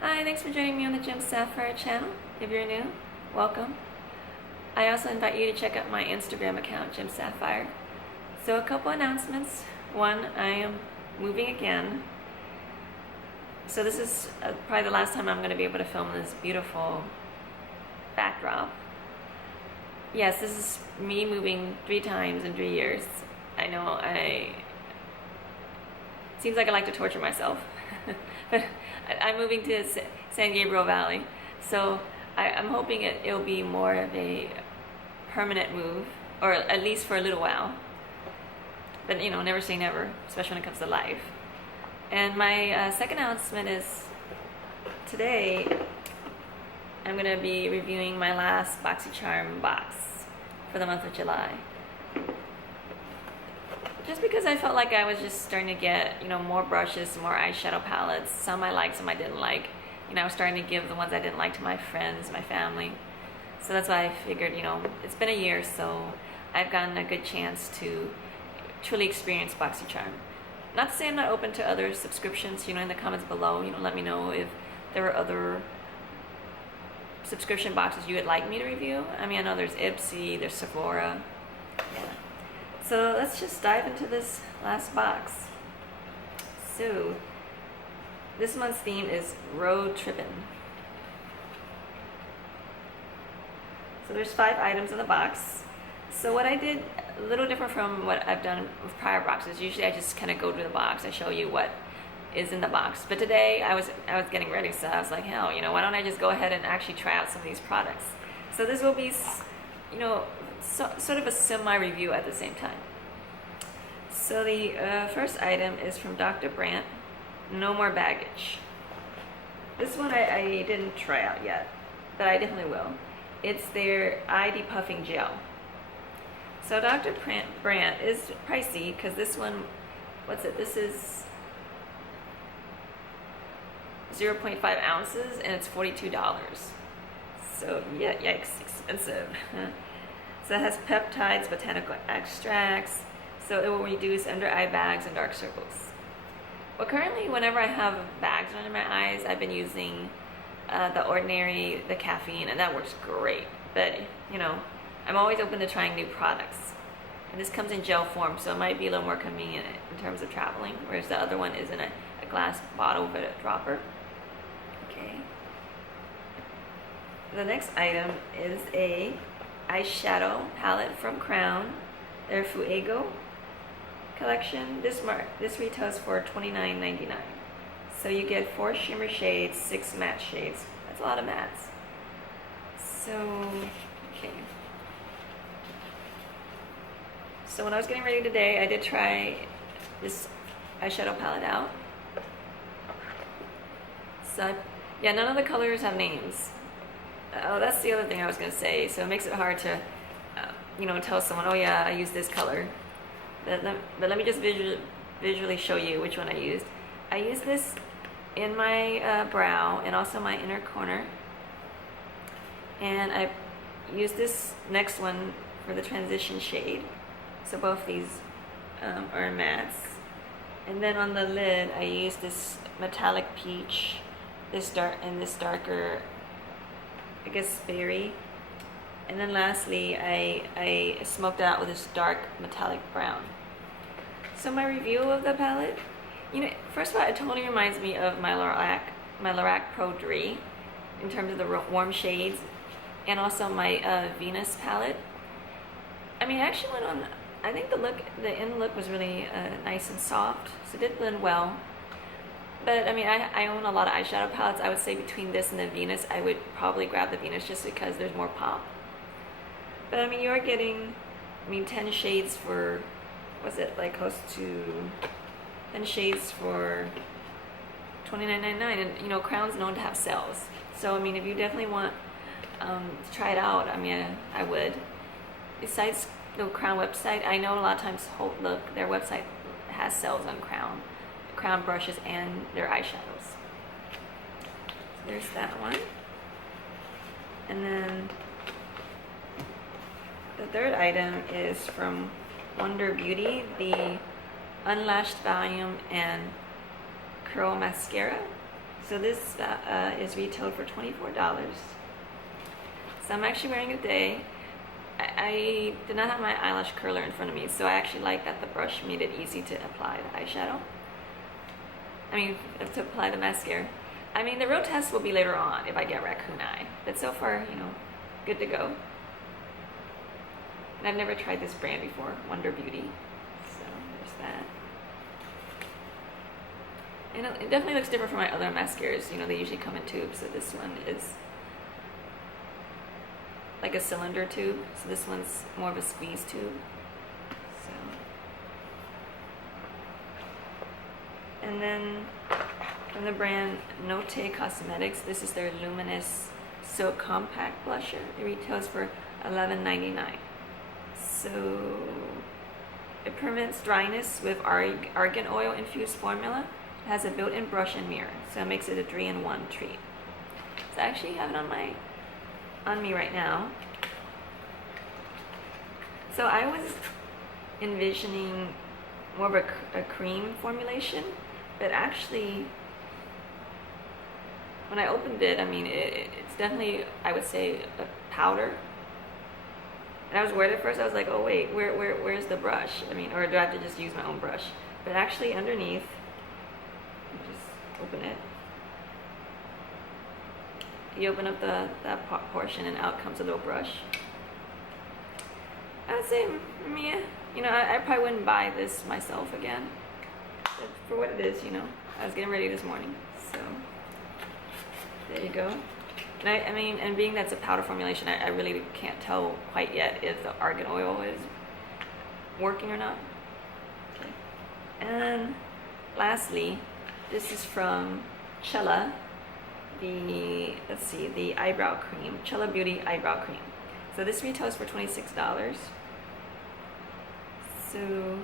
Hi, thanks for joining me on the Gem Sapphire channel. If you're new, welcome. I also invite you to check out my Instagram account, Gem Sapphire. So a couple announcements. One, I am moving again. So this is probably the last time I'm going to be able to film this beautiful backdrop. Yes, this is me moving 3 times in 3 years. I know seems like I like to torture myself. But I'm moving to San Gabriel Valley, so I'm hoping it'll be more of a permanent move, or at least for a little while. But you know, never say never, especially when it comes to life. And my second announcement is today I'm going to be reviewing my last Boxycharm box for the month of July. Just because I felt like I was just starting to get, more brushes, more eyeshadow palettes. Some I liked, some I didn't like. I was starting to give the ones I didn't like to my friends, my family. So that's why I figured, it's been a year, so I've gotten a good chance to truly experience Boxycharm. Not to say I'm not open to other subscriptions, in the comments below, let me know if there are other subscription boxes you would like me to review. I know there's Ipsy, there's Sephora. Yeah. So let's just dive into this last box. So this month's theme is road trippin'. So there's 5 items in the box. So what I did, a little different from what I've done with prior boxes. Usually I just kind of go through the box. I show you what is in the box. But today I was getting ready, so I was like, hell, why don't I just go ahead and actually try out some of these products. So this will be, sort of a semi-review at the same time. So the first item is from Dr. Brandt, No More Baggage. This one I didn't try out yet, but I definitely will. It's their eye depuffing gel. So Dr. Brandt is pricey because this one, this is 0.5 ounces and it's $42. So yeah, yikes, expensive. So it has peptides, botanical extracts, so it will reduce under eye bags and dark circles. Well, currently, whenever I have bags under my eyes, I've been using the Ordinary, the caffeine, and that works great. But, I'm always open to trying new products. And this comes in gel form, so it might be a little more convenient in terms of traveling, whereas the other one is in a glass bottle with a dropper. Okay. The next item is a eyeshadow palette from Crown, their Fuego collection. This retails for $29.99. So you get 4 shimmer shades, 6 matte shades. That's a lot of mattes. So, okay. So when I was getting ready today, I did try this eyeshadow palette out. So, yeah, none of the colors have names. Oh, that's the other thing I was going to say. So it makes it hard to, tell someone, oh yeah, I use this color. But let me just visually show you which one I used. I used this in my brow and also my inner corner. And I used this next one for the transition shade. So both these are mattes. And then on the lid, I used this metallic peach, this darker, I guess, berry. And then lastly, I smoked out with this dark metallic brown. So my review of the palette, first of all, it totally reminds me of my Lorac Pro 3 in terms of the warm shades, and also my Venus palette. Actually went on. I think the end look was really nice and soft, so it did blend well. But I own a lot of eyeshadow palettes. I would say between this and the Venus, I would probably grab the Venus just because there's more pop. But you are getting, 10 shades for, close to 10 shades for $29.99. And Crown's known to have sales. So if you definitely want to try it out, I would. Besides the Crown website, I know a lot of times their website has sales on Crown brushes and their eyeshadows. So there's that one. And then the third item is from Wonder Beauty, the Unlashed Volume and Curl Mascara. So this is retailed for $24. So I'm actually wearing it today. I did not have my eyelash curler in front of me, so I actually like that the brush made it easy to apply the eyeshadow. I mean, to apply the mascara. I mean, the real test will be later on if I get raccoon eye. But so far, you know, good to go. And I've never tried this brand before, Wonder Beauty. So there's that. And it definitely looks different from my other mascaras. You know, they usually come in tubes, so this one is like a cylinder tube. So this one's more of a squeeze tube. So, and then from the brand Note Cosmetics, this is their Luminous Silk Compact Blusher. It retails for $11.99. So it prevents dryness with argan oil infused formula. It has a built-in brush and mirror, so it makes it a 3-in-1 treat. So I actually have it on me right now. So I was envisioning more of a cream formulation, but actually when I opened it, I mean, it's definitely, I would say, a powder. And I was worried at first. I was like, oh wait, where's the brush? I mean, or do I have to just use my own brush? But actually underneath, just open it. You open up that portion and out comes a little brush. I would say, yeah, you know, I probably wouldn't buy this myself again. But for what it is, you know, I was getting ready this morning, so there you go. And I mean, and being that's a powder formulation, I really can't tell quite yet if the argan oil is working or not. Okay. And lastly, this is from Chella, the eyebrow cream, Chella Beauty eyebrow cream. So this retails for $26. So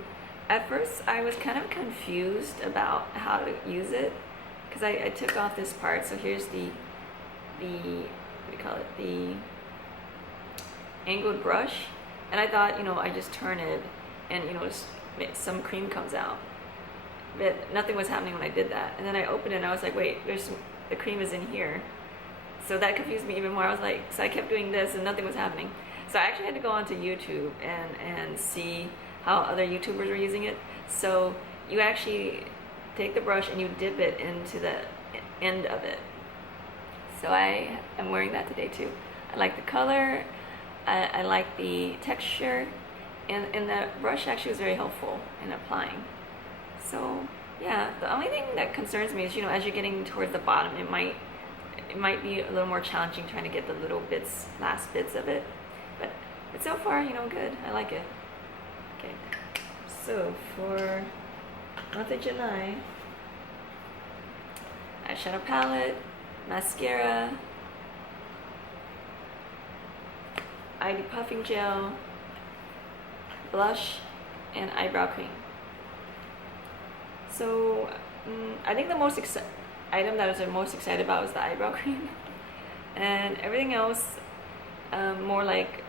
at first I was kind of confused about how to use it, because I took off this part. So here's the what do you call it, the angled brush, and I thought, you know, I just turn it and, you know, some cream comes out, but nothing was happening when I did that. And then I opened it and I was like, wait, the cream is in here. So that confused me even more. I was like, so I kept doing this and nothing was happening. So I actually had to go onto YouTube and see how other YouTubers were using it. So you actually take the brush and you dip it into the end of it. So I am wearing that today too. I like the color, I like the texture, and the brush actually was very helpful in applying. So yeah, the only thing that concerns me is, you know, as you're getting towards the bottom, it might be a little more challenging trying to get the little bits, last bits of it. But so far, you know, good. I like it. Okay, so for month of July, eyeshadow palette, mascara, ID puffing gel, blush, and eyebrow cream. So I think the most item that I was the most excited about was the eyebrow cream, and everything else more like,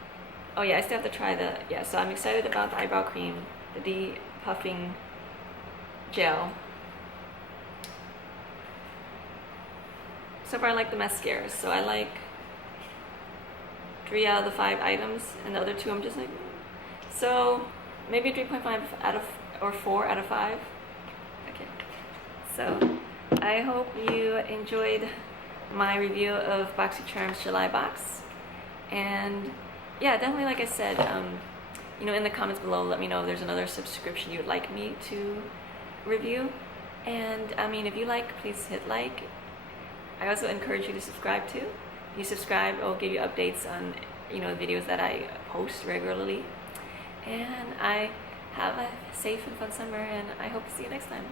oh yeah, I still have to try so I'm excited about the eyebrow cream, the de-puffing gel. So far I like the mascaras, so I like 3 out of the 5 items, and the other 2 I'm just like, so maybe 3.5 out of, or 4 out of 5. Okay, so I hope you enjoyed my review of Boxycharm's July box, and yeah, definitely, like I said, you know, in the comments below, let me know if there's another subscription you'd like me to review. And I mean, if you like, please hit like. I also encourage you to subscribe too. If you subscribe, I'll give you updates on, you know, videos that I post regularly. And I have a safe and fun summer, and I hope to see you next time.